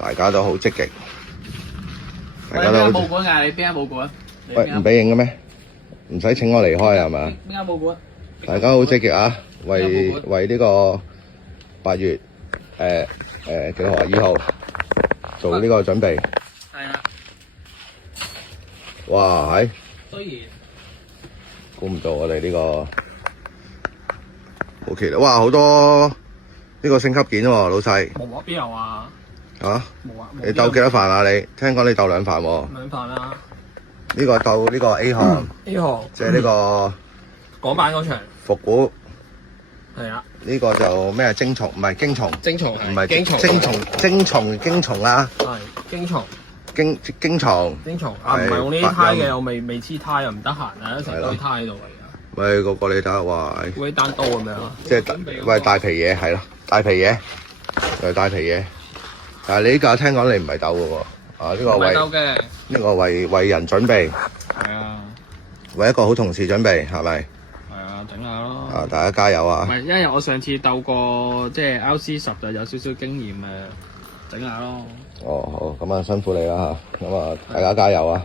大家都好積極，大喂，家都好邊間報館㗎？你邊間報館？喂，唔俾影嘅咩？唔使請我離開係嘛？邊間報館？大家好積極啊！為呢個8月幾號啊？2號做呢個準備。係啊。哇！係雖然估唔到我哋呢個好期待，哇！好多呢個升級件喎，老細冇啊，邊有啊？嚇！冇啊！你鬥幾多飯啊？你聽講你鬥2飯喎？ 2飯啦。呢個鬥呢個 A 項， A 號即係呢個港版嗰場。復古。係啊。呢個就咩精蟲？唔係京蟲。精蟲唔係京蟲。京蟲啦。係京蟲。京蟲。京蟲啊，唔係用呢啲胎嘅，我未黐胎又唔得閒啊，成堆胎喺度嚟㗎。喂，個你睇下，哇！好似單刀咁樣。即係喂大皮嘢係咯，大皮嘢，又大皮嘢。但係你呢架聽講你唔係鬥嘅喎，啊呢個為人準備，係啊，為一個好同事準備係咪？係啊，整下咯。啊，大家加油啊！唔係，因為我上次鬥過即係 LC10就有少少經驗誒，整下咯。哦，好，咁啊辛苦你啦嚇，咁啊大家加油啊！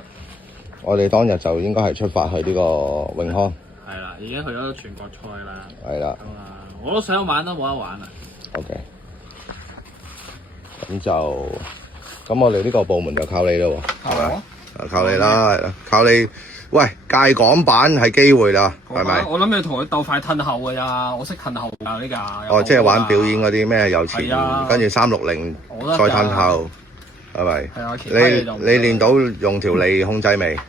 我哋當日就應該係出發去呢個永康。係啦，已經去咗全國賽啦。係啦。咁啊，我都想玩都冇得玩啊。OK。咁我哋呢個部門就靠你咯喎。係咪？啊，靠你啦，係啦，靠你。喂，界港版係機會啦，係咪？我諗你同佢鬥快褪後㗎咋，我識褪後㗎呢架。哦，即係玩表演嗰啲咩右前，跟住360再褪後，係咪？係啊，你練到用條脷控制未？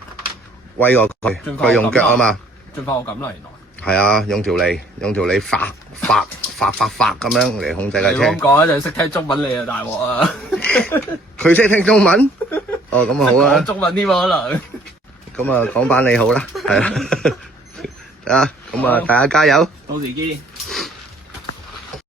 威過佢用腳啊嘛。進化我咁啦，原來。係啊，用條脷發咁樣嚟控制架車。你咁講就識聽中文你啊，大鑊啊！佢識聽中文？哦，咁啊好啊。講中文添喎，可能。咁啊，港版你好啦，係啦，啊，咁啊，大家加油，到時見。